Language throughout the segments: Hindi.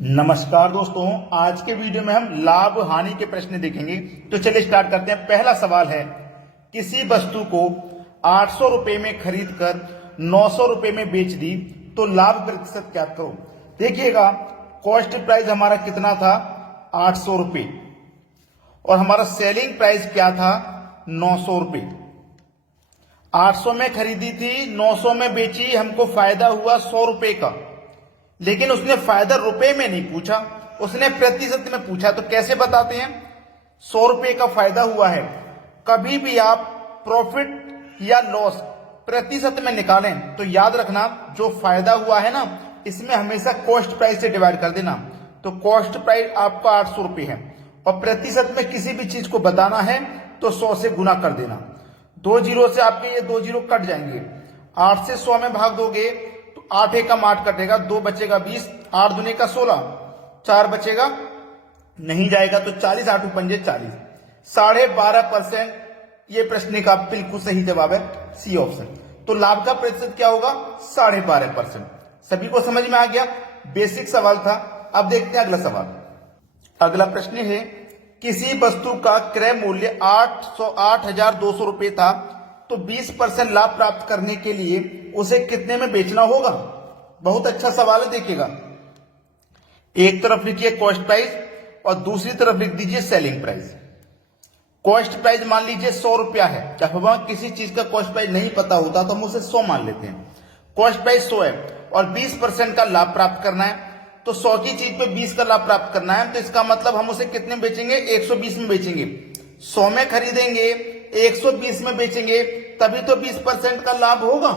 नमस्कार दोस्तों, आज के वीडियो में हम लाभ हानि के प्रश्न देखेंगे। तो चलिए स्टार्ट करते हैं। पहला सवाल है, किसी वस्तु को 800 रुपए में खरीद कर 900 रुपए में बेच दी तो लाभ प्रतिशत क्या करो। देखिएगा, कॉस्ट प्राइस हमारा कितना था, 800 रुपए, और हमारा सेलिंग प्राइस क्या था, 900 रुपए। 800 में खरीदी थी, 900 में बेची, हमको फायदा हुआ 100 रुपए का। लेकिन उसने फायदा रुपए में नहीं पूछा, उसने प्रतिशत में पूछा। तो कैसे बताते हैं 100 रुपए का फायदा हुआ है। कभी भी आप प्रॉफिट या लॉस प्रतिशत में निकालें तो याद रखना, जो फायदा हुआ है ना, इसमें हमेशा कॉस्ट प्राइस से डिवाइड कर देना। तो कॉस्ट प्राइस आपका 800 रुपए है और प्रतिशत में किसी भी चीज को बताना है तो 100 से गुना कर देना। 2 जीरो से आपके ये 2 जीरो कट जाएंगे। 8 से 100 में भाग दोगे तो 8 एकम 8 कटेगा, 2 बचेगा 20, 8 दूनी का 16, 4 बचेगा नहीं जाएगा तो 40, 8 पंजे 40, 12.5%। ये प्रश्न का बिल्कुल सही जवाब है, सी ऑप्शन। तो लाभ का प्रतिशत क्या होगा, 12.5%। सभी को समझ में आ गया, बेसिक सवाल था। अब देखते हैं अगला सवाल। अगला प्रश्न है, किसी वस्तु का क्रय मूल्य 8,200 रुपए था तो 20% लाभ प्राप्त करने के लिए उसे कितने में बेचना होगा। बहुत अच्छा सवाल है, देखिएगा। एक तरफ लिखिए कॉस्ट प्राइस और दूसरी तरफ लिख दीजिए सेलिंग प्राइस। कॉस्ट प्राइस मान लीजिए 100 रुपया है। जब हमें किसी चीज का कॉस्ट प्राइस नहीं पता होता तो हम उसे 100 मान लेते हैं। कॉस्ट प्राइस 100 है और 20% का लाभ प्राप्त करना है, तो 100 की चीज पे 20 का लाभ प्राप्त करना है। तो इसका मतलब हम उसे कितने में बेचेंगे, 120 में बेचेंगे। 100 में खरीदेंगे, 120 में बेचेंगे, तभी तो 20% का लाभ होगा।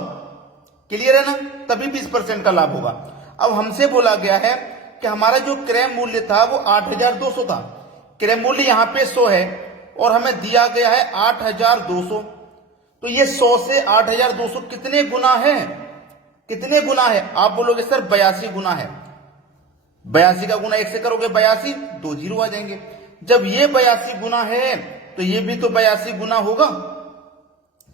क्लियर है ना, तभी 20% का लाभ होगा। अब हमसे बोला गया है कि हमारा जो क्रय मूल्य था वो 8,200 था। क्रय मूल्य यहां पे 100 है और हमें दिया गया है 8,200। तो ये 100 से 8,200 कितने गुना है, कितने गुना है। आप बोलोगे सर 82 गुना है। 82 का गुना 1 से करोगे 82, 2 जीरो आ जाएंगे। जब ये 82 गुना है तो ये भी तो 82 गुना होगा,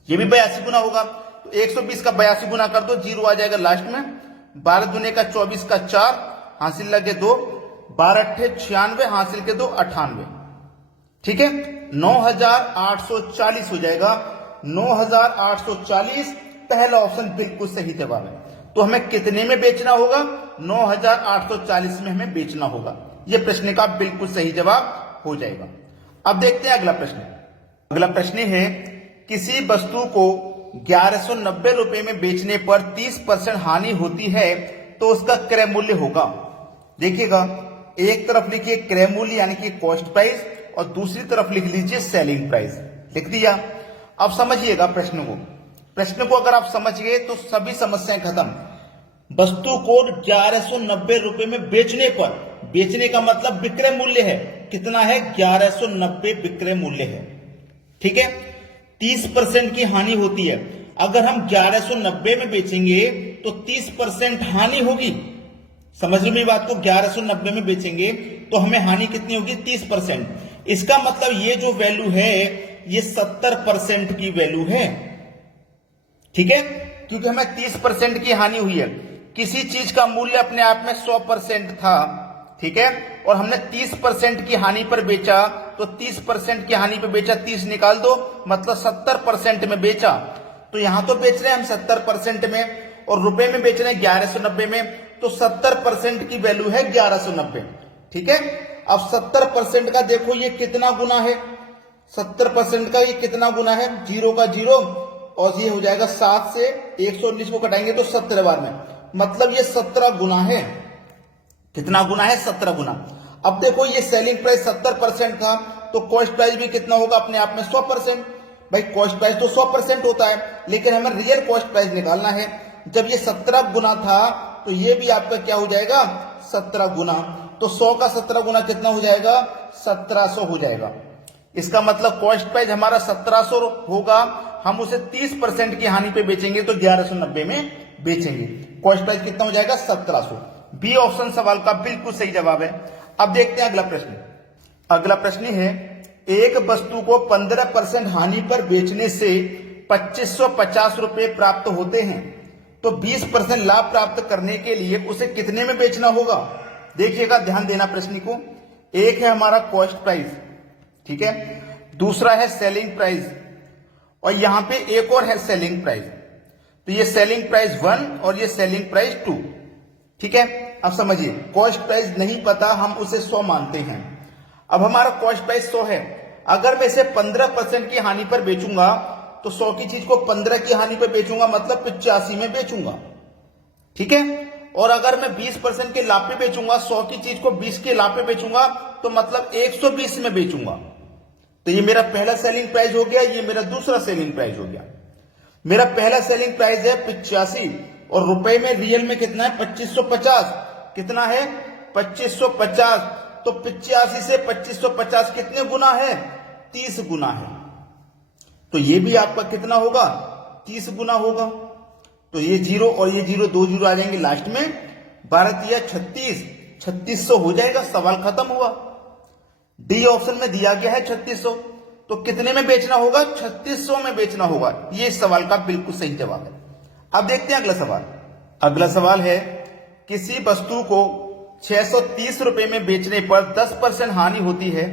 ये भी 82 गुना होगा। तो 120 का 82 गुना कर दो, जीरो आ जाएगा लास्ट में। 12 दूने का 24 का 4, हासिल लगे 2, 12 अट्ठे 96, हासिल के 2 98। ठीक है, 9,840 हो जाएगा। 9,840 पहला ऑप्शन बिल्कुल सही जवाब है। तो हमें कितने में बेचना होगा, 9,840 में हमें बेचना होगा। यह प्रश्न का बिल्कुल सही जवाब हो जाएगा। अब देखते हैं अगला प्रश्न। अगला प्रश्न है, किसी वस्तु को 1190 रुपए में बेचने पर 30% हानि होती है तो उसका क्रय मूल्य होगा। देखिएगा, एक तरफ लिखिए क्रय मूल्य यानी कि कॉस्ट प्राइस और दूसरी तरफ लिख लीजिए सेलिंग प्राइस। लिख दिया। अब समझिएगा प्रश्न को अगर आप समझ गए तो सभी समस्याएं खत्म। वस्तु को 1190 रुपए में बेचने पर, बेचने का मतलब विक्रय मूल्य है, कितना है, 1190 विक्रय मूल्य है। ठीक है, 30% की हानि होती है। अगर हम 1190 में बेचेंगे तो 30% हानि होगी। समझ लो मेरी बात को, 1190 में बेचेंगे तो हमें हानि कितनी होगी, 30%। इसका मतलब ये जो वैल्यू है ये 70% की वैल्यू है। ठीक है, क्योंकि हमें 30% की हानि हुई है। किसी चीज का मूल्य अपने आप में 100% था, ठीक है, और हमने 30% की हानि पर बेचा, तो 30% की हानि पर बेचा, 30 निकाल दो, मतलब 70% में बेचा। तो यहां तो बेच रहे हैं हम 70% में और रुपए में बेच रहे हैं 1190 में, तो 70% की वैल्यू है 1190। ठीक है, अब 70% का देखो ये कितना गुना है, 70% का ये कितना गुना है, 0 का 0 और ये हो जाएगा 7 से 119 को कटाएंगे तो 17 बार में, मतलब ये 17 गुना है। कितना गुना है, 17 गुना। अब देखो ये सेलिंग प्राइस 70% था तो कॉस्ट प्राइस भी कितना होगा, अपने आप में 100%। भाई कॉस्ट प्राइस तो 100% होता है, लेकिन हमें रियल कॉस्ट प्राइस निकालना है। जब ये 17 गुना था तो ये भी आपका क्या हो जाएगा, 17 गुना। तो 100 का 17 गुना कितना हो जाएगा, 1700 हो जाएगा। इसका मतलब कॉस्ट प्राइस हमारा 1700 होगा। हम उसे 30% की हानि पे बेचेंगे तो 1190 में बेचेंगे। कॉस्ट प्राइस कितना हो जाएगा, 1700। बी ऑप्शन सवाल का बिल्कुल सही जवाब है। अब देखते हैं अगला प्रश्न। अगला प्रश्न है, एक वस्तु को 15% हानि पर बेचने से 2550 रुपए प्राप्त होते हैं तो 20% लाभ प्राप्त करने के लिए उसे कितने में बेचना होगा। देखिएगा, ध्यान देना प्रश्न को। एक है हमारा कॉस्ट प्राइस, ठीक है, दूसरा है सेलिंग प्राइस, और यहां पे एक और है सेलिंग प्राइस। तो ये सेलिंग प्राइस 1 और ये सेलिंग प्राइस 2, ठीक है। अब समझिए, कॉस्ट प्राइस नहीं पता, हम उसे 100 मानते हैं। अब हमारा कॉस्ट प्राइस 100 है, अगर मैं इसे 15% की हानि पर बेचूंगा तो 100 की चीज को 15 की हानि पर बेचूंगा, मतलब 85 में बेचूंगा, ठीक है। और अगर मैं 20% के लाभ पे बेचूंगा, 100 की चीज को 20 के लाभ पे बेचूंगा, तो मतलब 120 में बेचूंगा। तो ये मेरा पहला सेलिंग प्राइस हो गया, ये मेरा दूसरा सेलिंग प्राइस हो गया। मेरा पहला सेलिंग प्राइस है 85, और रुपए में रियल में कितना है? 2550। कितना है? 2550। तो 85 से 2550 कितने गुना है? 30 गुना है। तो ये भी आपका कितना होगा? 30 गुना होगा। तो ये 0 और ये 0, 2 0 आ जाएंगे लास्ट में, 12 या 36, 3600 हो जाएगा। सवाल खत्म हुआ। डी ऑप्शन में दिया गया है 3600, तो कितने में बेचना होगा? 3600 में बेचना होगा। ये इस सवाल का बिल्कुल सही जवाब है। अब देखते हैं अगला सवाल। अगला सवाल है, किसी वस्तु को 630 रुपए में बेचने पर 10% हानि होती है,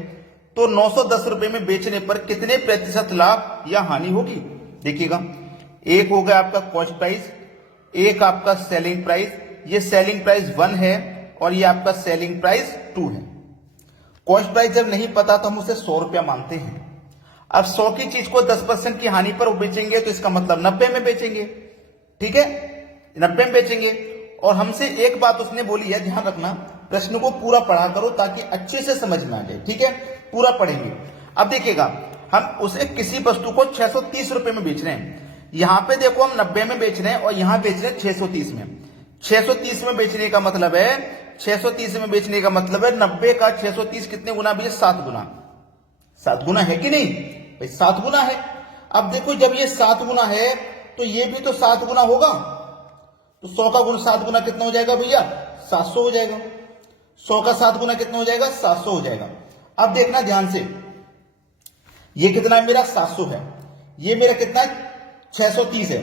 तो 910 रुपए में बेचने पर कितने प्रतिशत लाभ या हानि होगी? देखिएगा, एक हो गया आपका कॉस्ट प्राइस, एक आपका सेलिंग प्राइस, ये सेलिंग प्राइस 1 है और ये आपका सेलिंग प्राइस 2 है। कॉस्ट प्राइस जब नहीं पता तो हम उसे 100 रुपया मानते हैं। अब 100 की चीज को 10% की हानि पर बेचेंगे तो इसका मतलब 90 में बेचेंगे, ठीक है, 90 में बेचेंगे। और हमसे एक बात उसने बोली है, ध्यान रखना, प्रश्न को पूरा पढ़ा करो ताकि अच्छे से समझ में आ जाए, ठीक है, पूरा पढ़ेंगे। अब देखिएगा, हम उसे किसी वस्तु को 630 रुपए में बेच रहे हैं। यहां पे देखो हम 90 में बेच रहे हैं और यहां बेच रहे हैं 630 में। 630 में बेचने का मतलब है, 630 में बेचने का मतलब है 90 का 630 कितने गुना भैया? 7 गुना। 7 गुना है कि नहीं भाई? 7 गुना है। अब देखो, जब ये 7 गुना है तो ये भी तो 7 गुना होगा। तो 100 का गुण 7 गुना कितना हो जाएगा भैया? 700 हो जाएगा। 100 का 7 गुना कितना हो जाएगा? 700 हो जाएगा। अब देखना ध्यान से, ये कितना है मेरा? 700 है। ये मेरा कितना है? 630 है।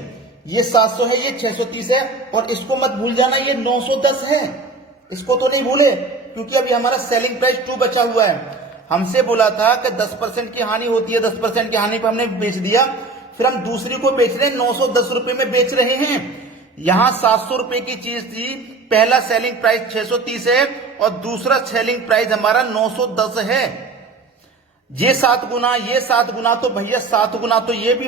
ये 700 है, ये 630 है। और इसको मत भूल जाना, ये 910 है। इसको तो नहीं भूले, क्योंकि अभी हमारा सेलिंग प्राइस 2 बचा हुआ है। हमसे बोला था कि 10% की हानि होती है, 10% की हानि पर हमने बेच दिया, फिर हम दूसरी को बेच रहे हैं, 910 रुपए में बेच रहे हैं। यहां 700 रुपए की चीज थी, पहला सेलिंग प्राइस 630 है और दूसरा सेलिंग प्राइस हमारा 910 है। ये 7 गुना, ये 7 गुना, तो भैया 7 गुना तो ये भी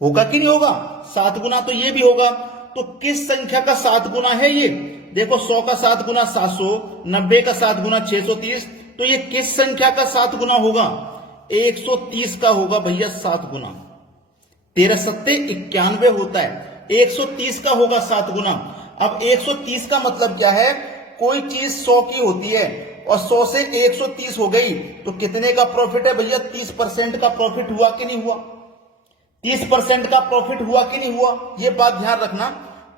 होगा कि नहीं होगा? 7 गुना तो ये भी होगा। तो किस संख्या का 7 गुना है ये? देखो, 100 का 7 गुना 700, 90 का 7 गुना 630, तो ये किस संख्या का 7 गुना होगा? 130 का होगा भैया 7 गुना। 13 सत्ते 91 होता है, 130 का होगा 7 गुना। अब 130 का मतलब क्या है? कोई चीज 100 की होती है और 100 से 130 हो गई, तो कितने का प्रॉफिट है भैया? 30% का प्रॉफिट हुआ कि नहीं हुआ? 30% का प्रॉफिट हुआ कि नहीं हुआ? ये बात ध्यान रखना,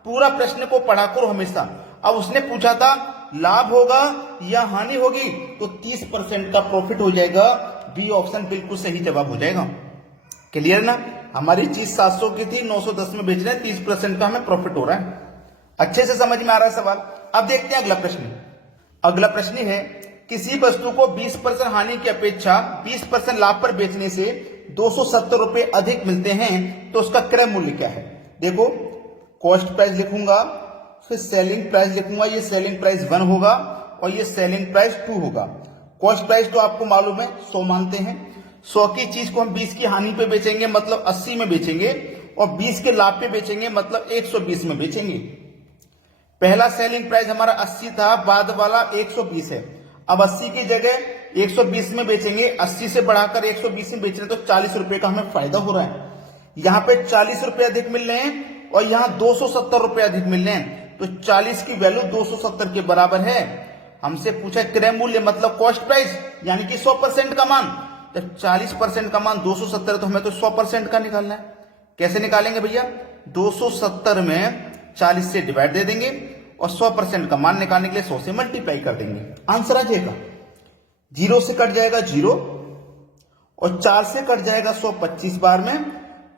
पूरा प्रश्न को पढ़ा करो हमेशा। अब उसने पूछा था लाभ होगा या हानि होगी, तो 30% का प्रॉफिट हो जाएगा। बी ऑप्शन बिल्कुल सही जवाब हो जाएगा। क्लियर ना? हमारी चीज 700 की थी, 910 में बेच रहे हैं, 30% का हमें प्रॉफिट हो रहा है। अच्छे से समझ में आ रहा है सवाल? अब देखते हैं अगला प्रश्न। अगला प्रश्न है, किसी वस्तु को 20% हानि की अपेक्षा 20% लाभ पर बेचने से 270 रुपए अधिक मिलते हैं, तो उसका क्रय मूल्य क्या है? देखो, कॉस्ट प्राइस लिखूंगा, फिर सेलिंग प्राइस लिखूंगा। ये सेलिंग प्राइस 1 होगा और ये सेलिंग प्राइस 2 होगा। कॉस्ट प्राइस तो आपको मालूम है 100 मानते हैं। 100 की चीज को हम 20 की हानि पे बेचेंगे, मतलब 80 में बेचेंगे, और 20 के लाभ पे बेचेंगे, मतलब 120 में बेचेंगे। पहला सेलिंग प्राइस हमारा 80 था, बाद वाला 120 है। अब 80 की जगह 120 में बेचेंगे, 80 से बढ़ाकर 120 में बेच रहे, तो 40 रुपए का हमें फायदा हो रहा है। यहां पे 40 रुपए अधिक मिल रहे हैं और यहां 270 रुपए अधिक मिल रहे हैं, तो 40 की वैल्यू 270 के बराबर है। हमसे पूछा क्रय मूल्य मतलब कॉस्ट प्राइस, यानी कि 100% का मान। जब 40% का मान 270 है, तो हमें तो 100% का निकालना है। कैसे निकालेंगे भैया? 270 में 40 से डिवाइड दे देंगे और 100% का मान निकालने के लिए 100 से मल्टीप्लाई कर देंगे। आंसर आ जाएगा। 0 से कट जाएगा 0 और 4 से कट जाएगा 100 25 बार में।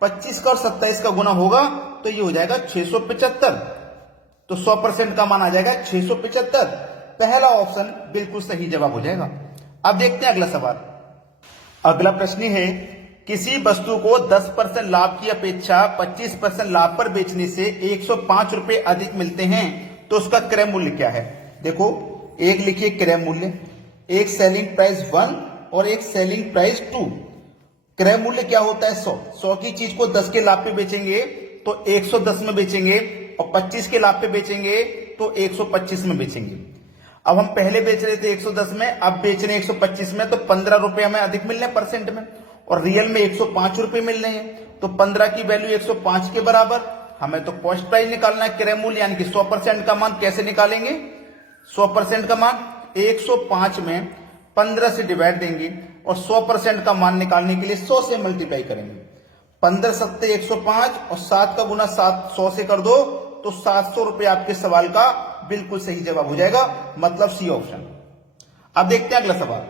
25 का और 27 का गुना होगा तो ये हो जाएगा 675। तो 100% का मान आ जाएगा 675। पहला ऑप्शन बिल्कुल सही जवाब हो जाएगा। अब देखते हैं अगला सवाल। अगला प्रश्न है, किसी वस्तु को 10% लाभ की अपेक्षा 25% लाभ पर बेचने से 105 रुपए अधिक मिलते हैं, तो उसका क्रय मूल्य क्या है? देखो, एक लिखिए क्रय मूल्य, एक सेलिंग प्राइस 1 और एक सेलिंग प्राइस 2। क्रय मूल्य क्या होता है? 100 की चीज को 10 के लाभ पे बेचेंगे तो 110 में बेचेंगे, और 25 के लाभ पे बेचेंगे तो 125 में बेचेंगे। अब हम पहले बेच रहे थे 110 में, अब बेच रहे हैं 125 में, तो 15 रुपए हमें अधिक मिल रहे हैं परसेंट में, और रियल में 105 रुपए मिल रहे हैं। तो 15 की वैल्यू 105 के बराबर। हमें तो कॉस्ट प्राइस निकालना है, क्रय मूल्य यानी कि 100% का मान। कैसे निकालेंगे 100% का मान? 105 में 15 से डिवाइड देंगे और 100% का मान निकालने के लिए 100 से मल्टीप्लाई करेंगे। 15 सत्ते 105 और 7 का गुना 100 से कर दो तो 700 रुपए आपके सवाल का बिल्कुल सही जवाब हो जाएगा, मतलब सी ऑप्शन। अब देखते हैं अगला सवाल।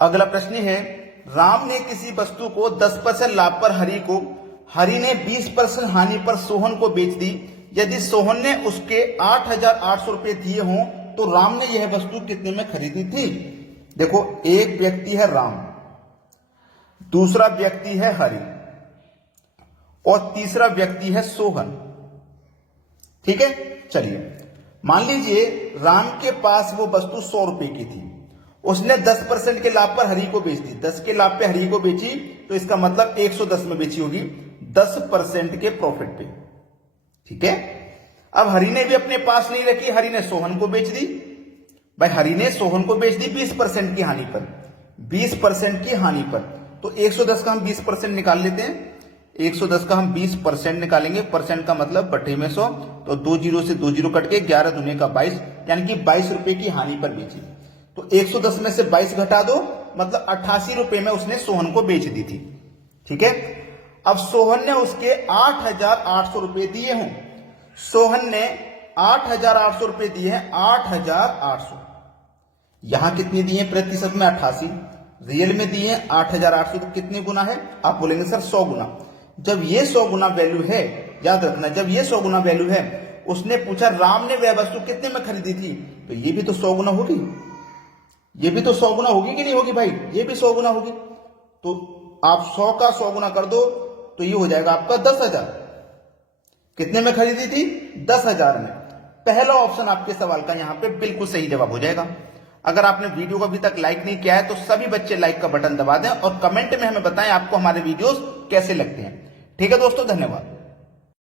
अगला प्रश्न है, राम ने किसी वस्तु को 10% लाभ पर हरि ने 20% हानि पर सोहन को बेच दी। यदि सोहन ने उसके 8,800 रुपए दिए हों तो राम ने यह वस्तु कितने में खरीदी थी? देखो, एक व्यक्ति है राम, दूसरा व्यक्ति है हरि और तीसरा व्यक्ति है सोहन। ठीक है, चलिए मान लीजिए राम के पास वो वस्तु 100 रुपए की थी, उसने 10% के लाभ पर हरि को बेच दी। 10 के लाभ पे हरि को बेची तो इसका मतलब 110 में बेची होगी, 10% के प्रॉफिट पे। ठीक है, अब हरि ने भी अपने पास नहीं रखी, हरि ने सोहन को बेच दी। भाई हरि ने सोहन को बेच दी 20% की हानि पर, 20% की हानि पर। तो 110 का हम 20% निकाल लेते हैं। 110 का हम 20% निकालेंगे, परसेंट का मतलब बटे में 100, तो 2 जीरो से 2 जीरो कट के 11 दूने का 22, यानी कि 22 रुपए की हानि पर बेची। तो 110 में से 22 घटा दो, मतलब 88 रुपए में उसने सोहन को बेच दी थी। ठीक है, अब सोहन ने उसके 8,800 रुपए दिए हों। सोहन ने 8,800 रुपए दिए हैं, 8,800। यहां कितने दिए प्रतिशत में? 88। रियल में दिए 8,800, तो कितने गुना है? आप बोलेंगे सर 100 गुना। जब ये 100 गुना वैल्यू है, याद रखना, जब ये 100 गुना वैल्यू है, उसने पूछा राम ने वह वस्तु कितने में खरीदी थी, तो ये भी तो 100 गुना होगी। ये भी तो 100 गुना होगी कि नहीं होगी भाई? ये भी 100 गुना होगी। तो आप 100 का 100 गुना कर दो तो ये हो जाएगा आपका 10,000। कितने में खरीदी थी? 10,000 में। पहला ऑप्शन आपके सवाल का यहां पे बिल्कुल सही जवाब हो जाएगा। अगर आपने वीडियो को अभी तक लाइक नहीं किया है तो सभी बच्चे लाइक का बटन दबा दें और कमेंट में हमें बताएं आपको हमारे वीडियोस कैसे लगते हैं। ठीक है दोस्तों, धन्यवाद।